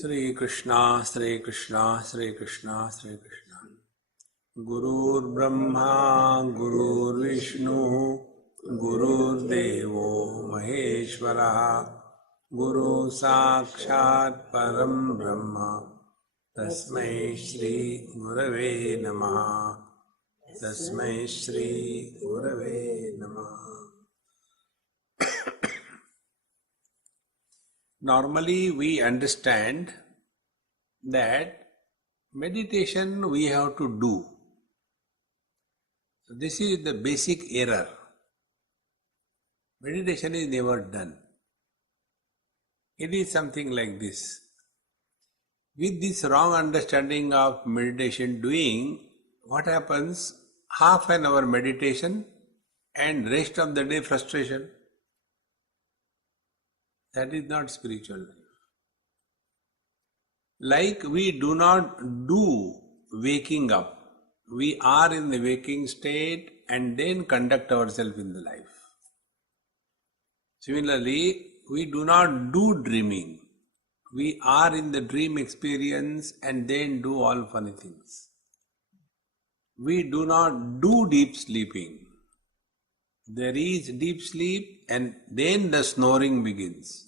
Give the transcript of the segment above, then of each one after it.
Sri Krishna, Sri Krishna, Sri Krishna, Sri Krishna. Gurur Brahma, Gurur Vishnu, Gurur Devo Maheshwara, Guru Sakshat Param Brahma, Tasmai Shri Gurave Namaha, Tasmai Shri Gurave Namaha. Normally we understand that meditation we have to do. So this is the basic error. Meditation is never done. It is something like this. With this wrong understanding of meditation doing, what happens? Half an hour meditation and rest of the day frustration. That is not spiritual life. Like we do not do waking up. We are in the waking state and then conduct ourselves in the life. Similarly, we do not do dreaming. We are in the dream experience and then do all funny things. We do not do deep sleeping. There is deep sleep and then the snoring begins.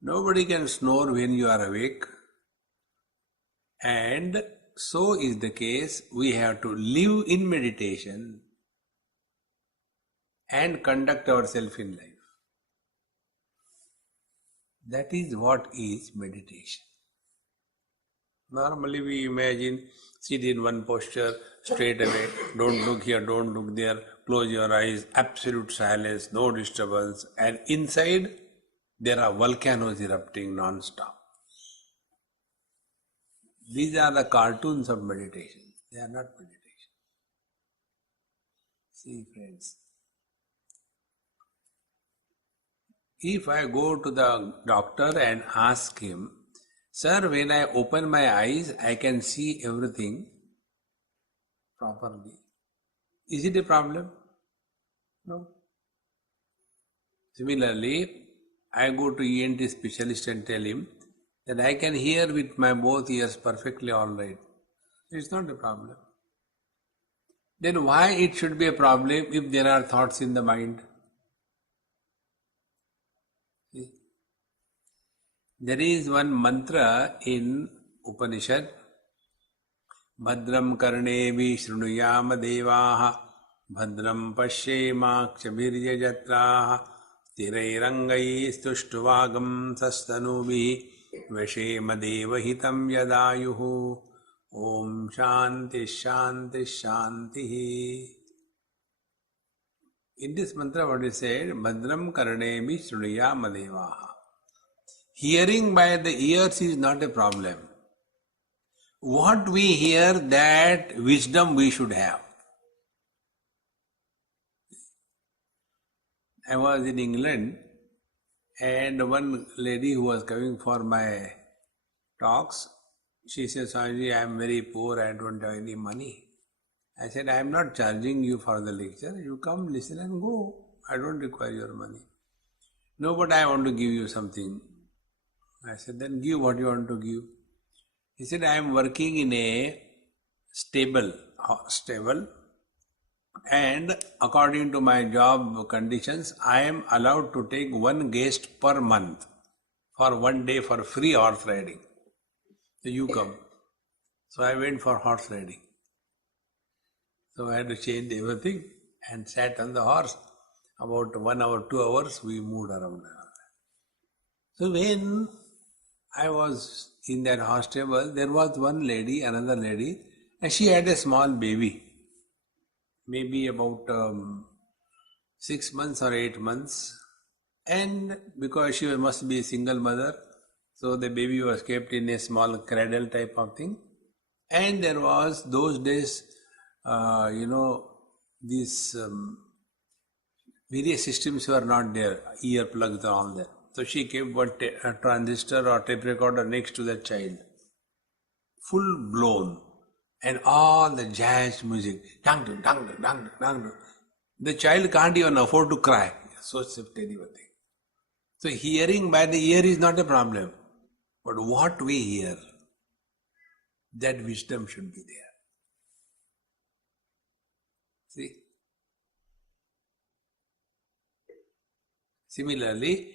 Nobody can snore when you are awake. And so is the case, we have to live in meditation and conduct ourselves in life. That is what is meditation. Normally we imagine, sit in one posture, straight away, don't look here, don't look there, close your eyes, absolute silence, no disturbance, and inside there are volcanoes erupting non-stop. These are the cartoons of meditation. They are not meditation. See, friends, if I go to the doctor and ask him, "Sir, when I open my eyes, I can see everything properly." Is it a problem? No. Similarly, I go to ENT specialist and tell him that I can hear with my both ears perfectly all right. It's not a problem. Then why it should be a problem if there are thoughts in the mind? See? There is one mantra in Upanishad, Bhadram karnevi shrunuyama devaha, Bhadram pashyemakshabhirya jatraha, Tirairangai stuštuvagam sastanubi, Veshema devahitam yadayuhu, Om Shanti Shanti Shanti. In this mantra what is said, Bhadram karnevi shrunuyama devaha. Hearing by the ears is not a problem. What we hear, that wisdom we should have. I was in England and one lady who was coming for my talks, she said, "Swami, I am very poor, I don't have any money." I said, "I am not charging you for the lecture, you come, listen and go. I don't require your money." "No, but I want to give you something." I said, "Then give what you want to give." He said, "I am working in a stable, and according to my job conditions, I am allowed to take one guest per month for one day for free horse riding. So you come." So I went for horse riding. So I had to change everything and sat on the horse. About 1 hour, 2 hours, we moved around. So when I was in that horse stable, there was one lady, another lady, and she had a small baby. Maybe about 6 months or 8 months, and because she must be a single mother, so the baby was kept in a small cradle type of thing. And there was those days, these various systems were not there, earplugs and all that. So she kept one transistor or tape recorder next to the child, full blown. And all the jazz music, dang dang dang dang dang dang. The child can't even afford to cry. So sensitive thing. So hearing by the ear is not a problem. But what we hear, that wisdom should be there. See? Similarly,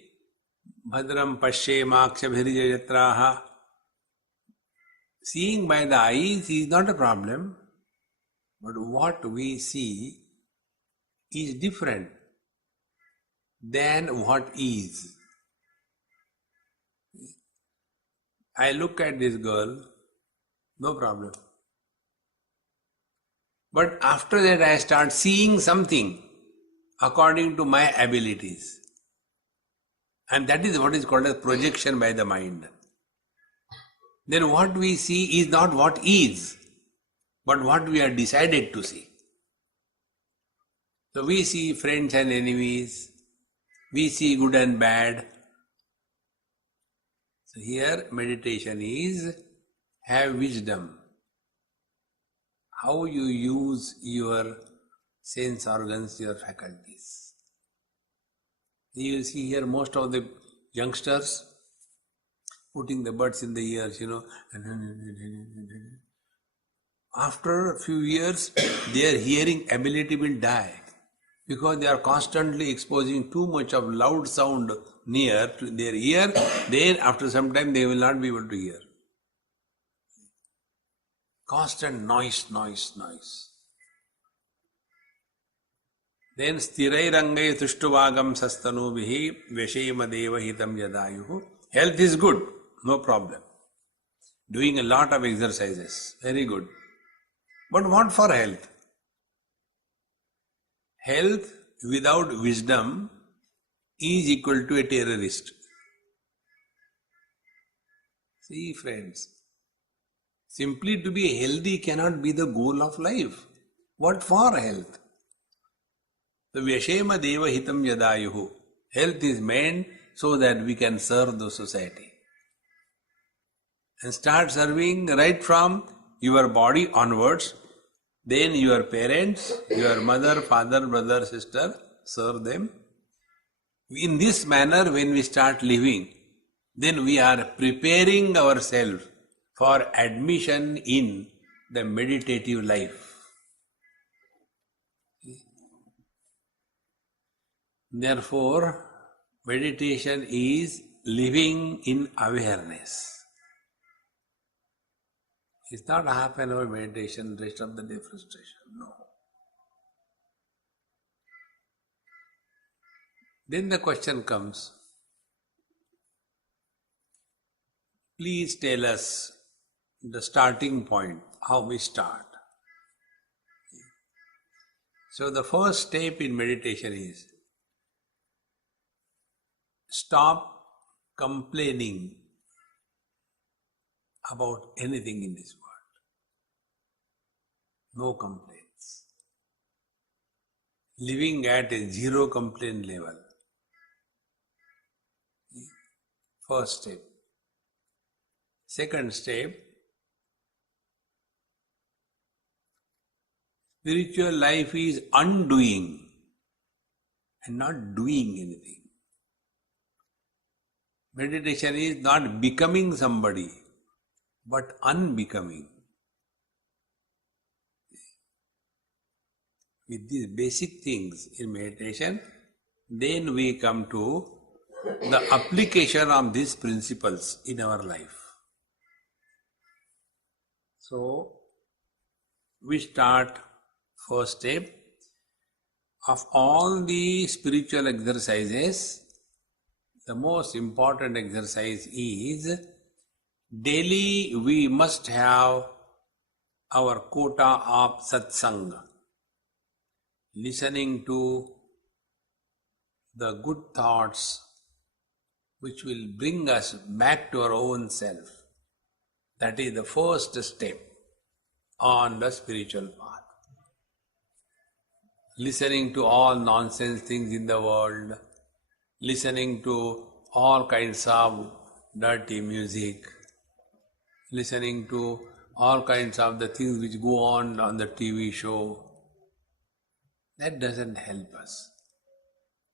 Bhadram Pashyemakshabhirjayatraha. Seeing by the eyes is not a problem, but what we see is different than what is. I look at this girl, no problem. But after that I start seeing something according to my abilities. And that is what is called as projection by the mind. Then what we see is not what is, but what we are decided to see. So we see friends and enemies, we see good and bad. So here meditation is have wisdom. How you use your sense organs, your faculties. You see here most of the youngsters putting the buds in the ears, After a few years, their hearing ability will die because they are constantly exposing too much of loud sound near to their ear. Then after some time they will not be able to hear. Constant noise. Then sthirairangai tuštuvagam sastanubihi veshema deva hitam yadayuhu. Health is good, no problem. Doing a lot of exercises, very good. But what for health? Health without wisdom is equal to a terrorist. See friends, simply to be healthy cannot be the goal of life. What for health? The Vyashema Deva Hitam Yadayuhu. Health is meant so that we can serve the society. And start serving right from your body onwards. Then your parents, your mother, father, brother, sister, serve them. In this manner, when we start living, then we are preparing ourselves for admission in the meditative life. Therefore, meditation is living in awareness. It's not a half an hour meditation, rest of the day frustration. No. Then the question comes, please tell us the starting point, how we start. So the first step in meditation is stop complaining about anything in this world. No complaints. Living at a zero complaint level. First step. Second step, spiritual life is undoing and not doing anything. Meditation is not becoming somebody, but unbecoming. With these basic things in meditation, then we come to the application of these principles in our life. So, we start first step. Of all the spiritual exercises, the most important exercise is daily we must have our quota of satsang, listening to the good thoughts which will bring us back to our own self. That is the first step on the spiritual path. Listening to all nonsense things in the world, listening to all kinds of dirty music, listening to all kinds of the things which go on the TV show, that doesn't help us.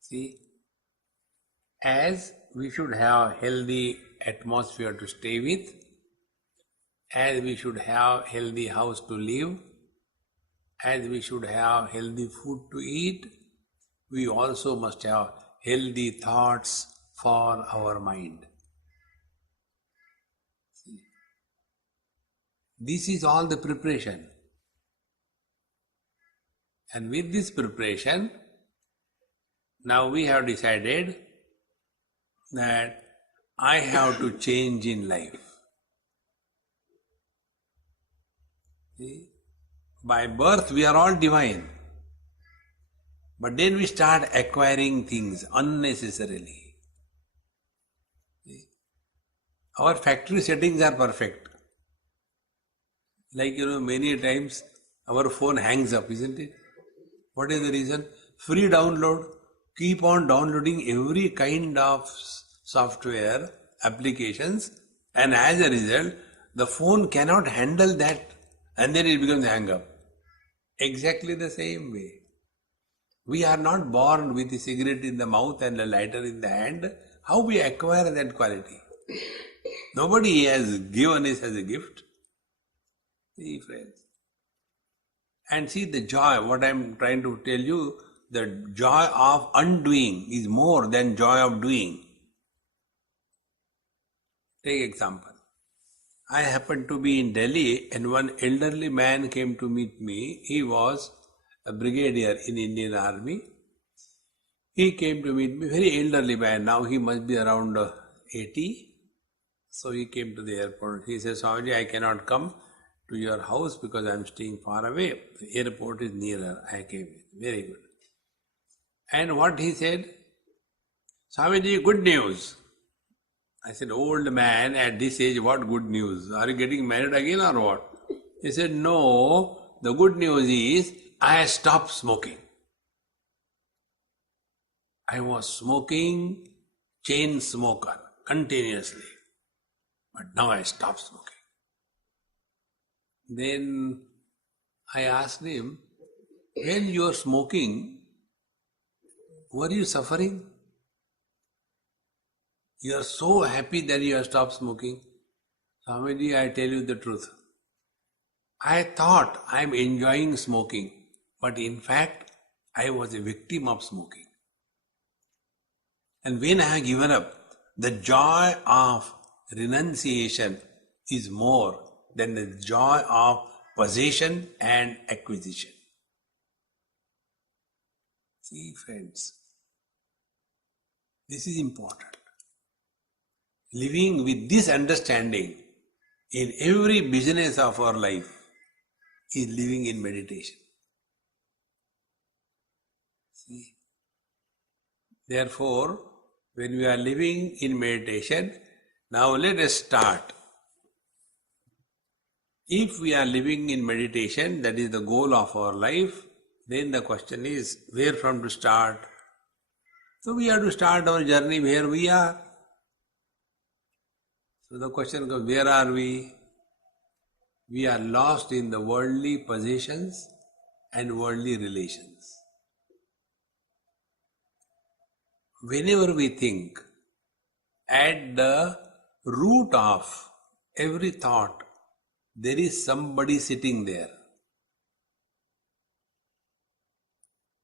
See, as we should have healthy atmosphere to stay with, as we should have healthy house to live, as we should have healthy food to eat, we also must have healthy thoughts for our mind. This is all the preparation. And with this preparation, now we have decided that I have to change in life. See? By birth, we are all divine. But then we start acquiring things unnecessarily. See? Our factory settings are perfect. Like, many times our phone hangs up, isn't it? What is the reason? Free download. Keep on downloading every kind of software, applications, and as a result, the phone cannot handle that, and then it becomes hang up. Exactly the same way. We are not born with a cigarette in the mouth and a lighter in the hand. How we acquire that quality? Nobody has given us as a gift. See, friends. And see the joy, what I am trying to tell you, the joy of undoing is more than joy of doing. Take example. I happened to be in Delhi and one elderly man came to meet me. He was a brigadier in Indian Army. He came to meet me, very elderly man. Now he must be around 80. So he came to the airport. He said, Swami, I cannot come to your house because I am staying far away. The airport is nearer. I came. Very good. And what he said? Swamiji, good news. I said, old man, at this age, what good news? Are you getting married again or what? He said, no, the good news is I stopped smoking. I was smoking, chain smoker, continuously. But now I stopped smoking. Then I asked him, when you are smoking, were you suffering? You are so happy that you have stopped smoking. Swamiji, I tell you the truth. I thought I am enjoying smoking, but in fact, I was a victim of smoking. And when I have given up, the joy of renunciation is more than the joy of possession and acquisition. See, friends, this is important. Living with this understanding in every business of our life is living in meditation. See? Therefore, when we are living in meditation, now let us start. If we are living in meditation, that is the goal of our life, then the question is, where from to start? So we have to start our journey where we are. So the question goes, where are we? We are lost in the worldly possessions and worldly relations. Whenever we think, at the root of every thought, there is somebody sitting there.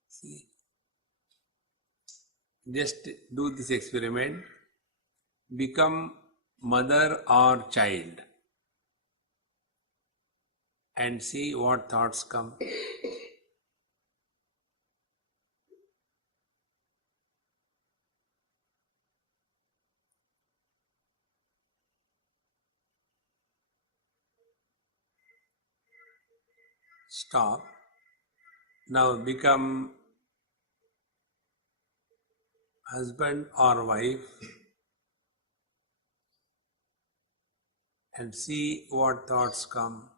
See? Just do this experiment. Become mother or child and see what thoughts come. Stop. Now become husband or wife and see what thoughts come.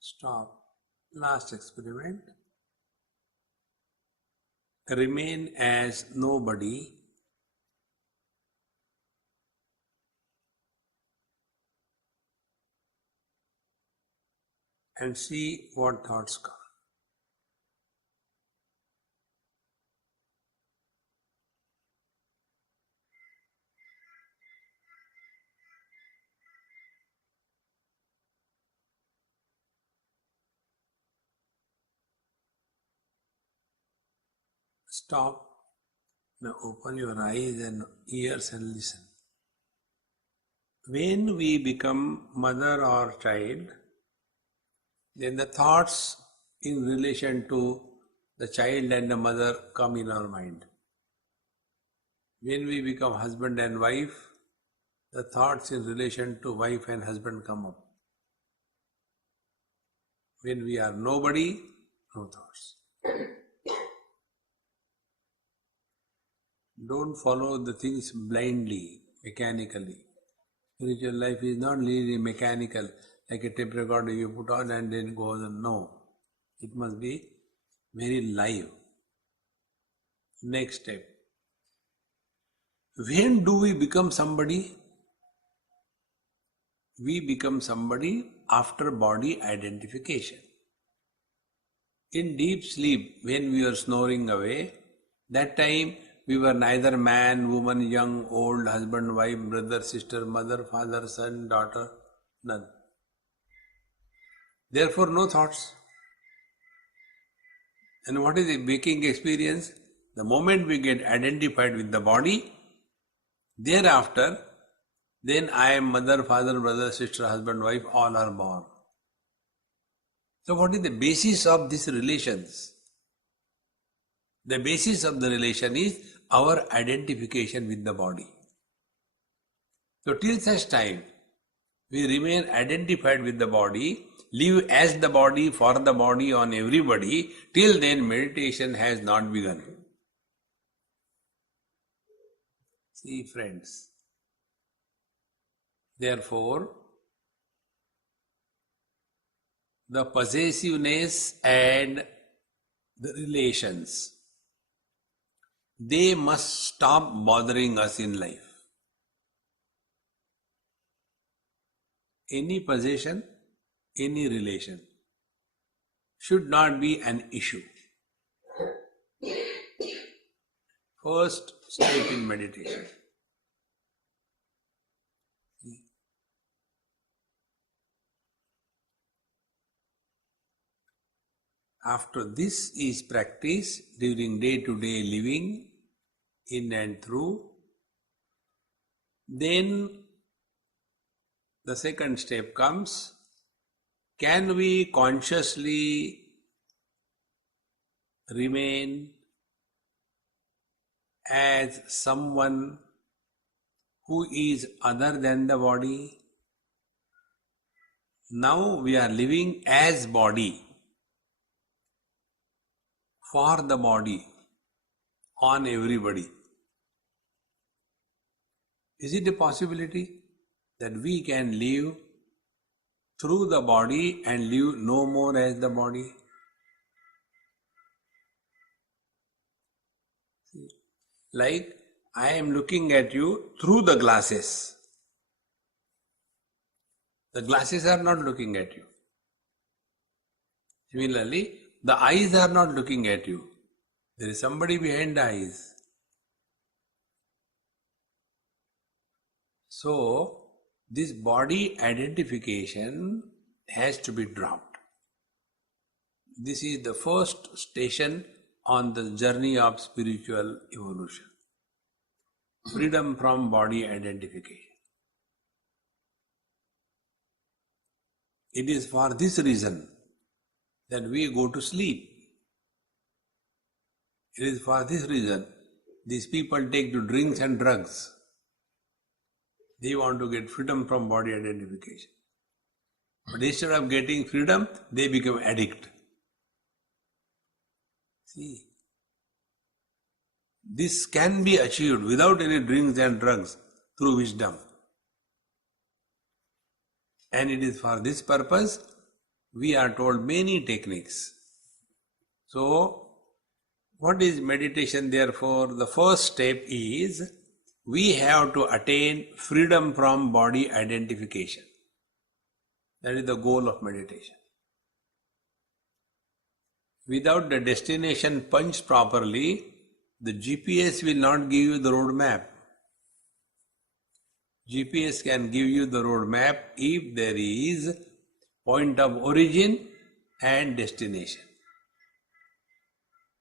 Stop. Last experiment. Remain as nobody and see what thoughts come. Stop. Now open your eyes and ears and listen. When we become mother or child, then the thoughts in relation to the child and the mother come in our mind. When we become husband and wife, the thoughts in relation to wife and husband come up. When we are nobody, no thoughts. Don't follow the things blindly, mechanically. Spiritual life is not really mechanical, like a tape recorder you put on and then goes on. No, it must be very live. Next step. When do we become somebody? We become somebody after body identification. In deep sleep, when we are snoring away, that time we were neither man, woman, young, old, husband, wife, brother, sister, mother, father, son, daughter, none. Therefore, no thoughts. And what is the waking experience? The moment we get identified with the body, thereafter, then I am mother, father, brother, sister, husband, wife, all are born. So what is the basis of these relations? The basis of the relation is our identification with the body. So till such time, we remain identified with the body, live as the body, for the body, on everybody, till then meditation has not begun. See friends, therefore, the possessiveness and the relations, they must stop bothering us in life. Any possession, any relation should not be an issue. First step in meditation. After this is practiced during day-to-day living, in and through, then the second step comes. Can we consciously remain as someone who is other than the body? Now we are living as body, for the body, on everybody. Is it a possibility that we can live through the body and live no more as the body? Like I am looking at you through the glasses. The glasses are not looking at you. Similarly, the eyes are not looking at you. There is somebody behind the eyes. So, this body identification has to be dropped. This is the first station on the journey of spiritual evolution. Freedom from body identification. It is for this reason that we go to sleep. It is for this reason these people take to drinks and drugs. They want to get freedom from body identification. But instead of getting freedom, they become addict. See, this can be achieved without any drinks and drugs through wisdom. And it is for this purpose we are told many techniques. So, what is meditation therefore? The first step is we have to attain freedom from body identification. That is the goal of meditation. Without the destination punched properly, the GPS will not give you the road map. GPS can give you the road map if there is point of origin and destination.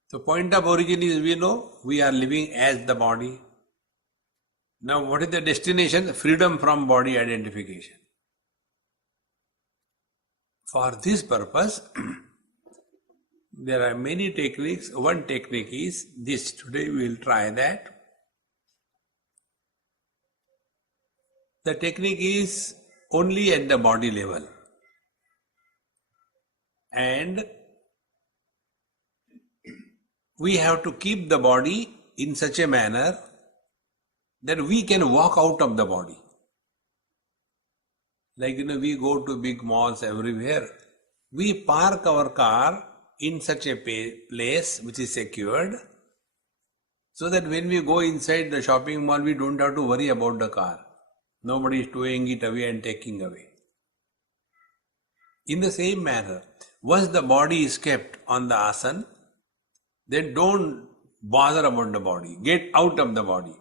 So point of origin is, we know we are living as the body. Now what is the destination? Freedom from body identification. For this purpose, there are many techniques. One technique is this. Today we will try that. The technique is only at the body level. And we have to keep the body in such a manner that we can walk out of the body. Like, we go to big malls everywhere. We park our car in such a place which is secured, so that when we go inside the shopping mall, we don't have to worry about the car. Nobody is towing it away and taking away. In the same manner, once the body is kept on the asana, then don't bother about the body. Get out of the body.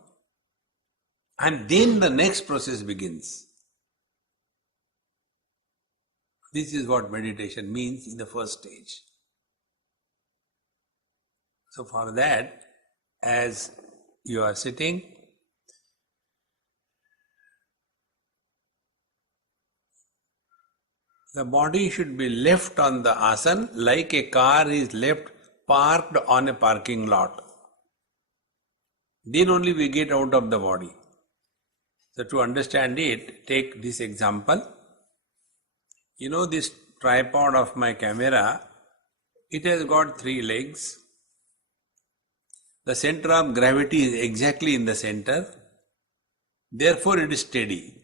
And then the next process begins. This is what meditation means in the first stage. So for that, as you are sitting, the body should be left on the asana like a car is left parked on a parking lot. Then only we get out of the body. So to understand it, take this example. This tripod of my camera, it has got 3 legs. The center of gravity is exactly in the center. Therefore it is steady.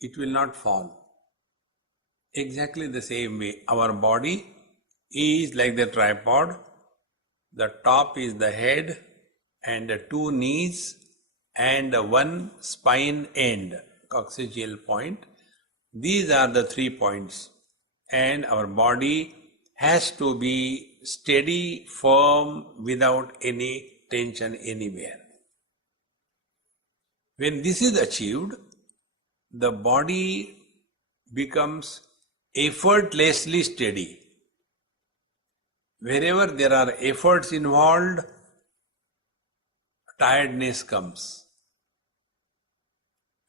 It will not fall. Exactly the same way, our body is like the tripod. The top is the head and the 2 knees and 1 spine end, coccygeal point. These are the 3 points. And our body has to be steady, firm, without any tension anywhere. When this is achieved, the body becomes effortlessly steady. Wherever there are efforts involved, tiredness comes.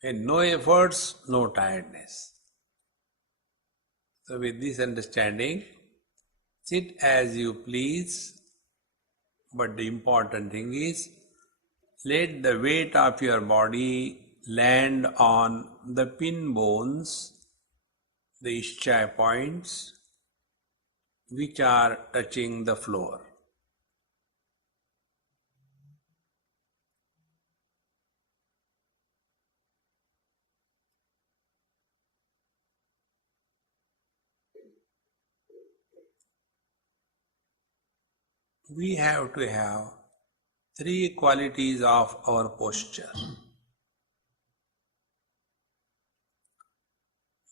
When no efforts, no tiredness. So with this understanding, sit as you please, but the important thing is, let the weight of your body land on the pin bones, the ischial points, which are touching the floor. We have to have 3 qualities of our posture.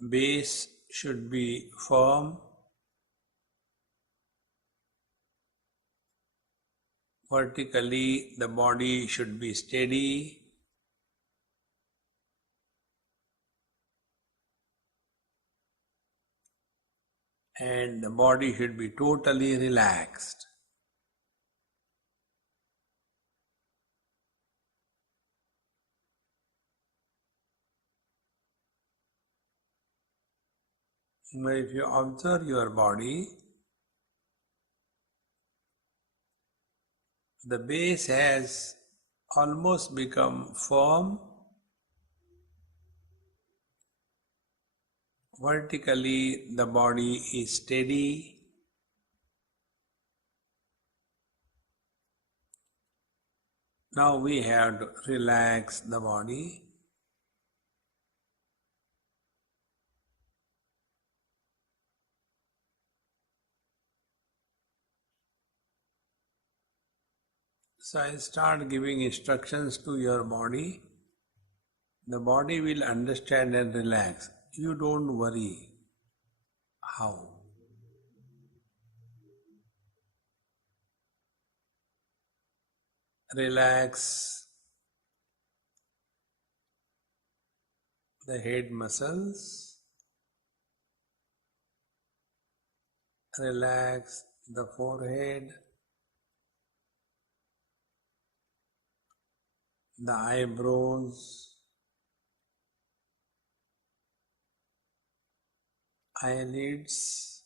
Base should be firm. Vertically, the body should be steady. And the body should be totally relaxed. But if you observe your body, the base has almost become firm. Vertically, the body is steady. Now we have to relax the body. So I start giving instructions to your body. The body will understand and relax. You don't worry. How? Relax the head muscles. Relax the forehead, the eyebrows, eyelids.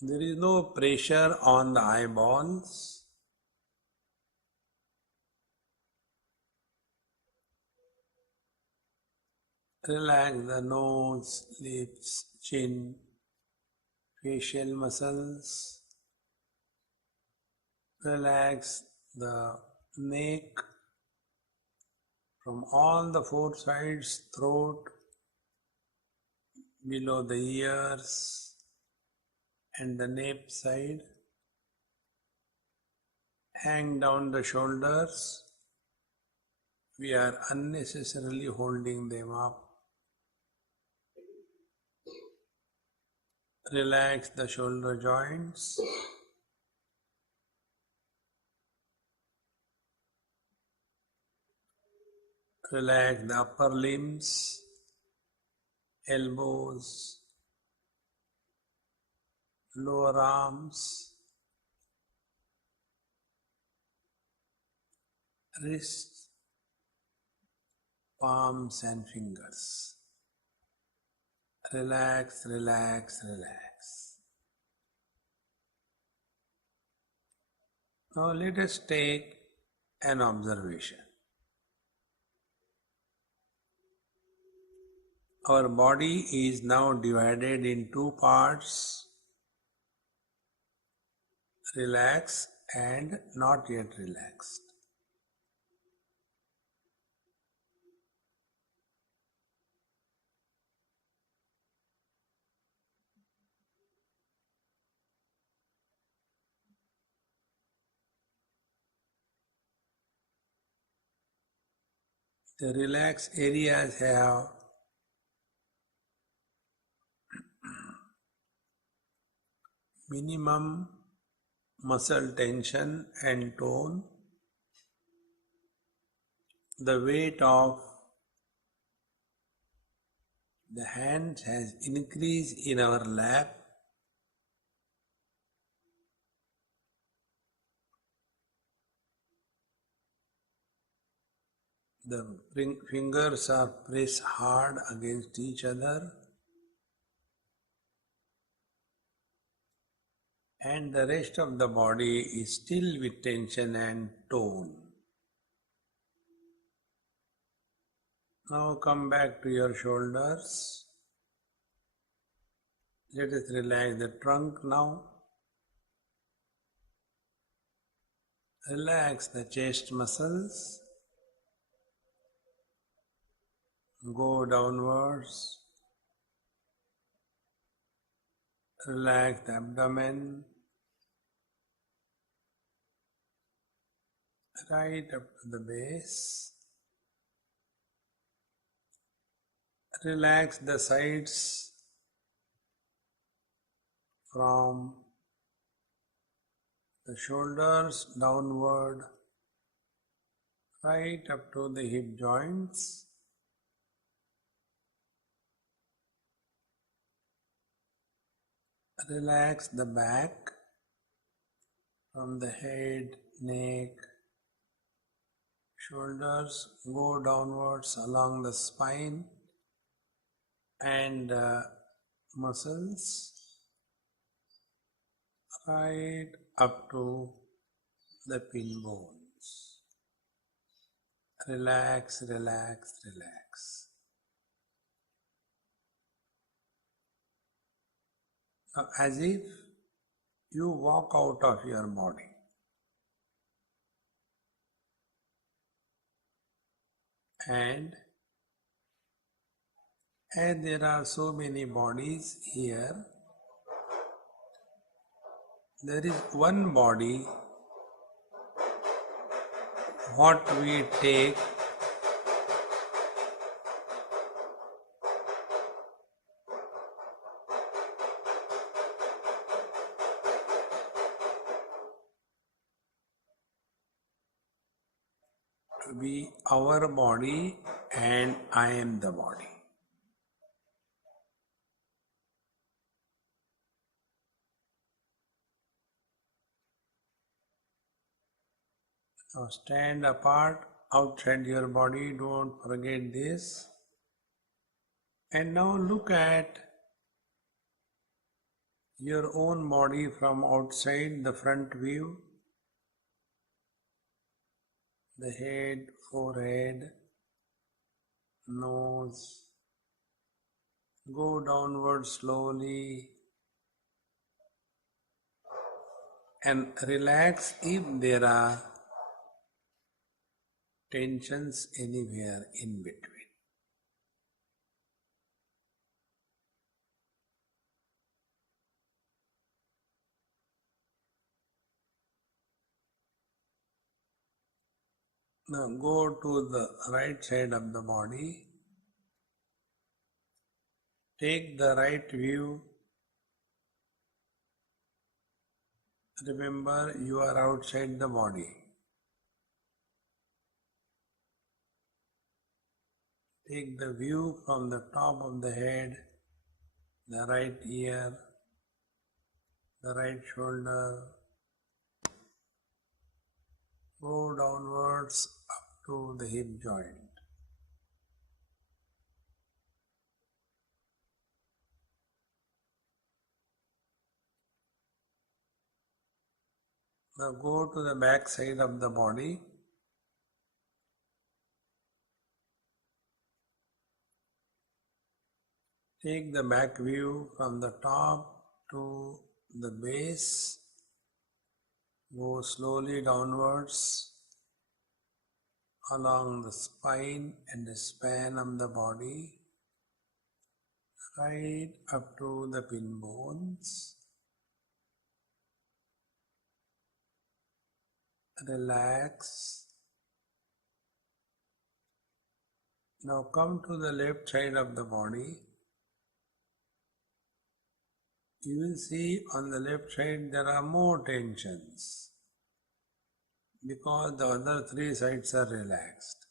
There is no pressure on the eyeballs. Relax the nose, lips, chin, facial muscles. Relax the neck from all the four sides, throat, below the ears, and the nape side. Hang down the shoulders. We are unnecessarily holding them up. Relax the shoulder joints. Relax the upper limbs, elbows, lower arms, wrists, palms and fingers. Relax, relax, relax. Now let us take an observation. Our body is now divided in two parts, relaxed and not yet relaxed. The relaxed areas have minimum muscle tension and tone. The weight of the hands has increased in our lap. The fingers are pressed hard against each other, and the rest of the body is still with tension and tone. Now come back to your shoulders. Let us relax the trunk now. Relax the chest muscles. Go downwards. Relax the abdomen. Right up to the base. Relax the sides from the shoulders downward, right up to the hip joints. Relax the back from the head, neck, shoulders, go downwards along the spine and muscles, right up to the pin bones. Relax, relax, relax. Now, as if you walk out of your body. And as there are so many bodies here, there is one body what we take to be our body and I am the body. Now stand apart outside your body, don't forget this. And now look at your own body from outside, the front view, the head, forehead, nose. Go downward slowly and relax if there are tensions anywhere in between. Now go to the right side of the body. Take the right view. Remember, you are outside the body. Take the view from the top of the head, the right ear, the right shoulder. Go downwards up to the hip joint. Now go to the back side of the body. Take the back view from the top to the base. Go slowly downwards along the spine and the span of the body, right up to the pin bones. Relax. Now come to the left side of the body. You will see on the left side there are more tensions because the other three sides are relaxed.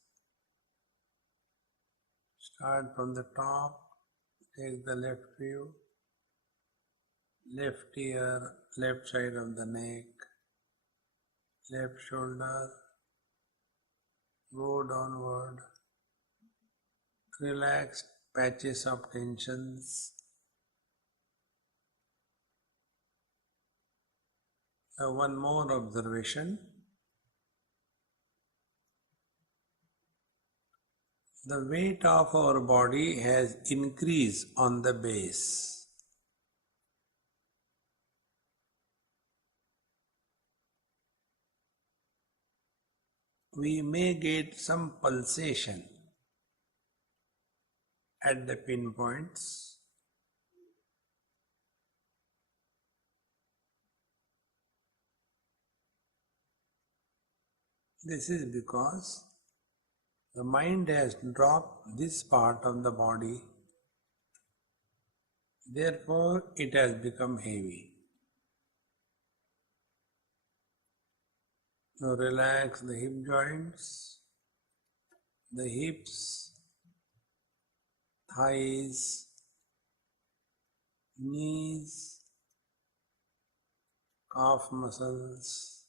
Start from the top, take the left view, left ear, left side of the neck, left shoulder, go downward, relax patches of tensions. Now one more observation. The weight of our body has increased on the base. We may get some pulsation at the pinpoints. This is because the mind has dropped this part of the body, therefore it has become heavy. Now relax the hip joints, the hips, thighs, knees, calf muscles,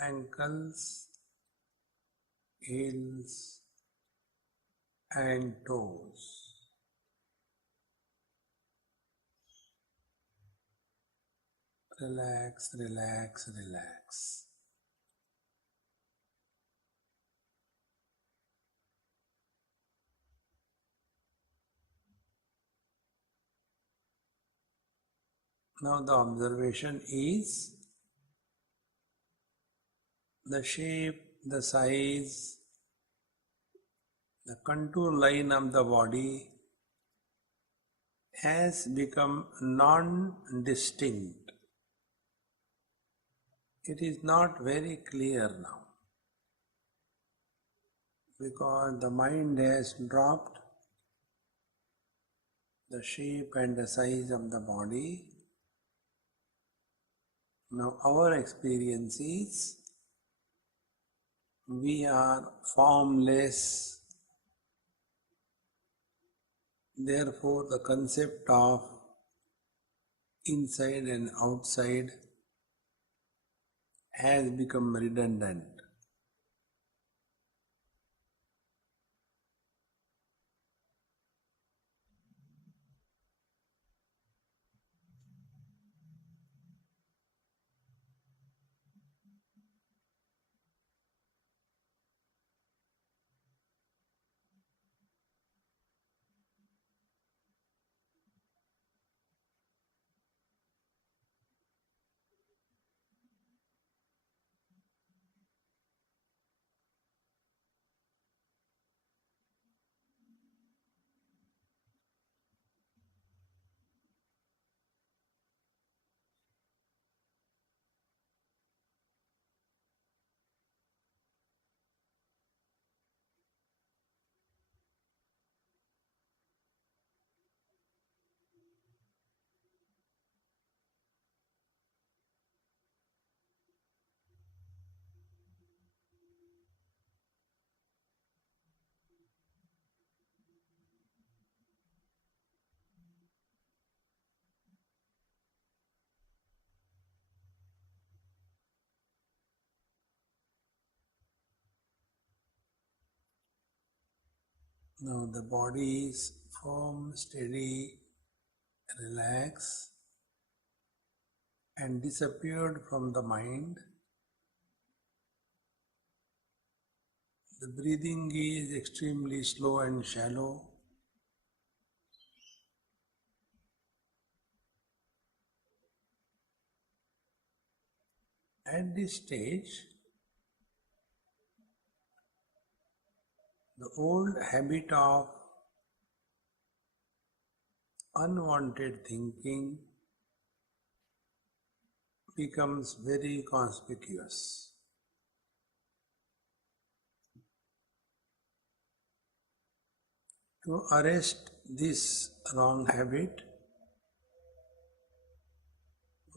ankles, heels and toes. Relax, relax, relax. Now the observation is the shape, the size, the contour line of the body has become non-distinct. It is not very clear now because the mind has dropped the shape and the size of the body. Now our experience is We are formless, therefore, the concept of inside and outside has become redundant. Now the body is firm, steady, relaxed, and disappeared from the mind. The breathing is extremely slow and shallow. At this stage, the old habit of unwanted thinking becomes very conspicuous. To arrest this wrong habit,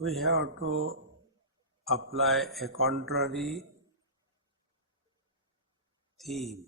we have to apply a contrary theme.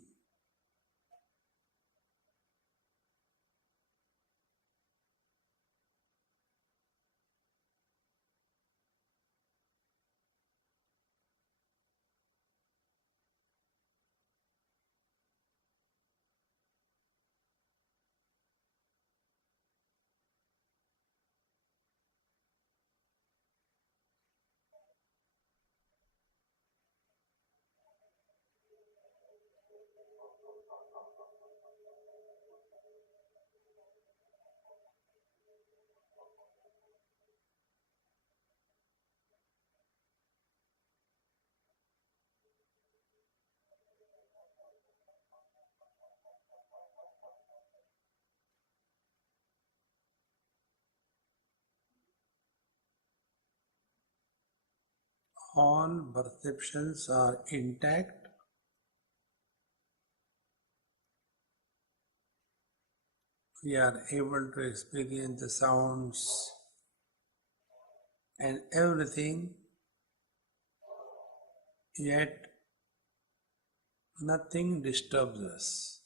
All perceptions are intact. We are able to experience the sounds and everything, yet nothing disturbs us.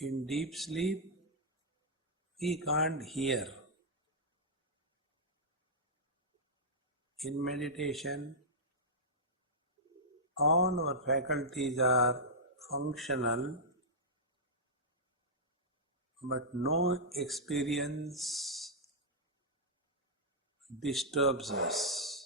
In deep sleep, we can't hear. In meditation, all our faculties are functional, but no experience disturbs us.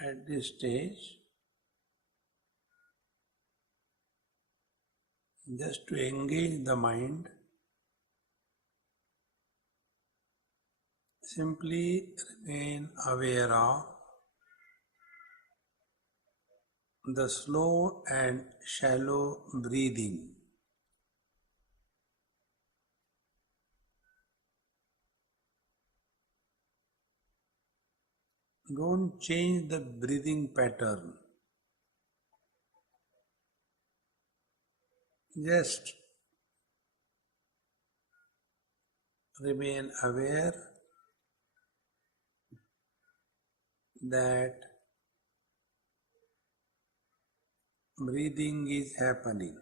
At this stage, just to engage the mind, simply remain aware of the slow and shallow breathing. Don't change the breathing pattern. Just remain aware that breathing is happening.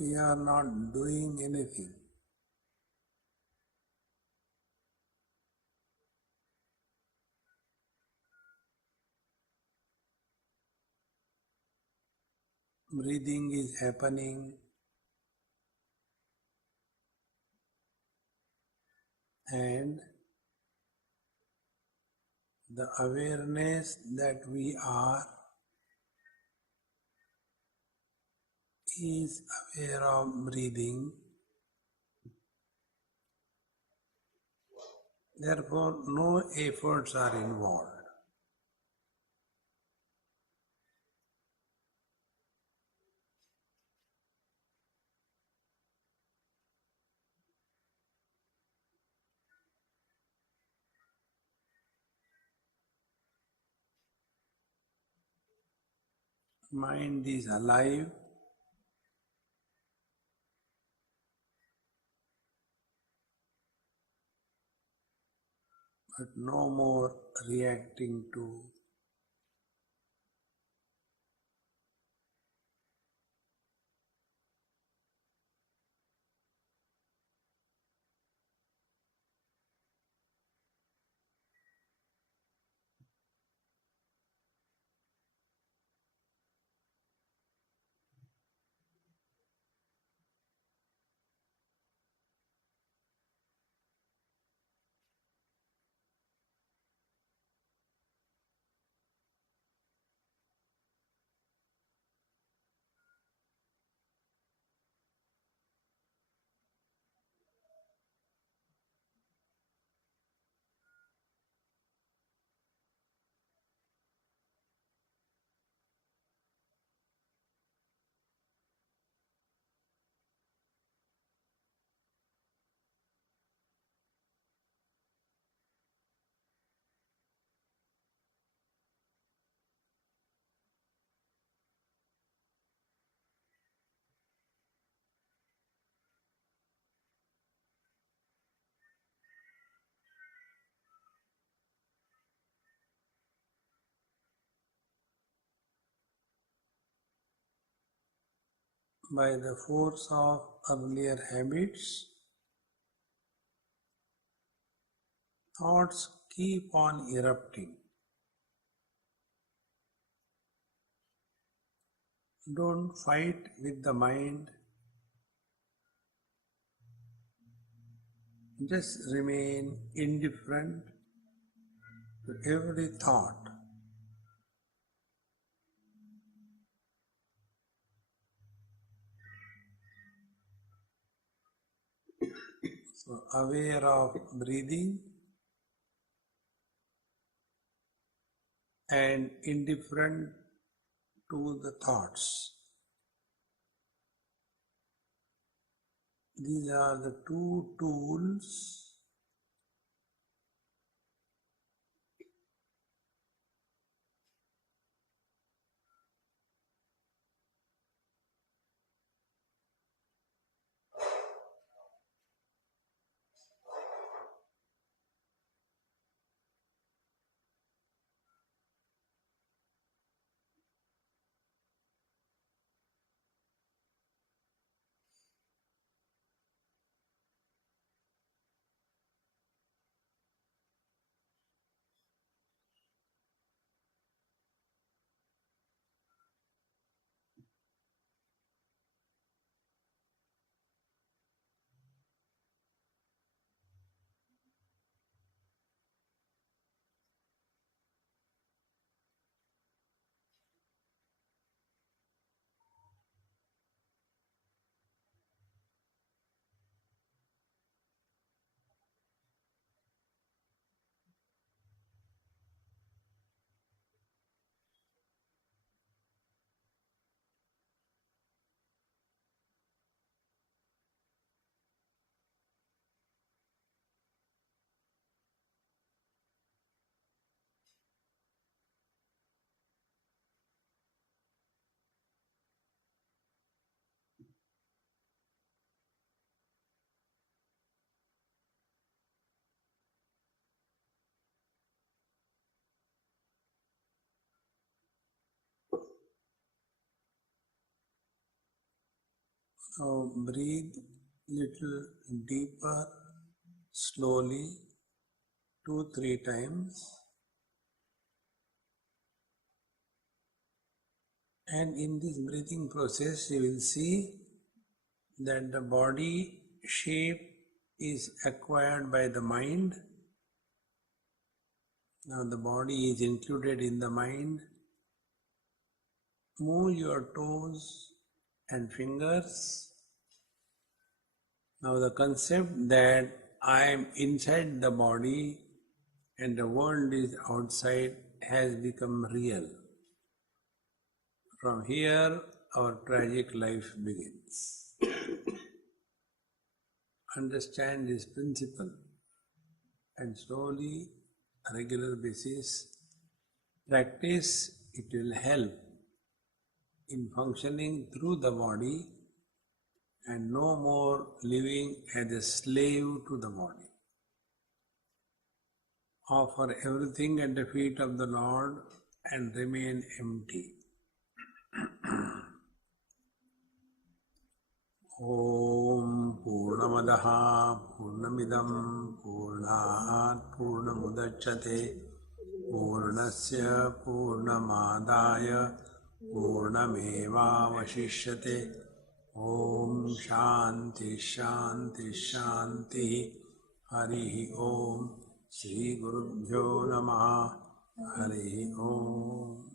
We are not doing anything. Breathing is happening and the awareness that we are is aware of breathing. Therefore, no efforts are involved. Mind is alive, but no more reacting to. by the force of earlier habits, thoughts keep on erupting. Don't fight with the mind, just remain indifferent to every thought. So aware of breathing and indifferent to the thoughts. These are the two tools So breathe little deeper, slowly, 2-3 times. And in this breathing process, you will see that the body shape is acquired by the mind. Now the body is included in the mind. Move your toes and fingers. Now the concept that I am inside the body and the world is outside has become real. From here, our tragic life begins. Understand this principle and slowly, regular basis, practice, it will help in functioning through the body and no more living as a slave to the body. Offer everything at the feet of the Lord and remain empty. Om Purnamadaha Purnamidam Purnat Purnamudachyate Purnasya Purnamadaya Purnamevavashishyate. Om Shanti Shanti Shanti. Hari Om. Shri Gurubhyo Namaha. Hari Om.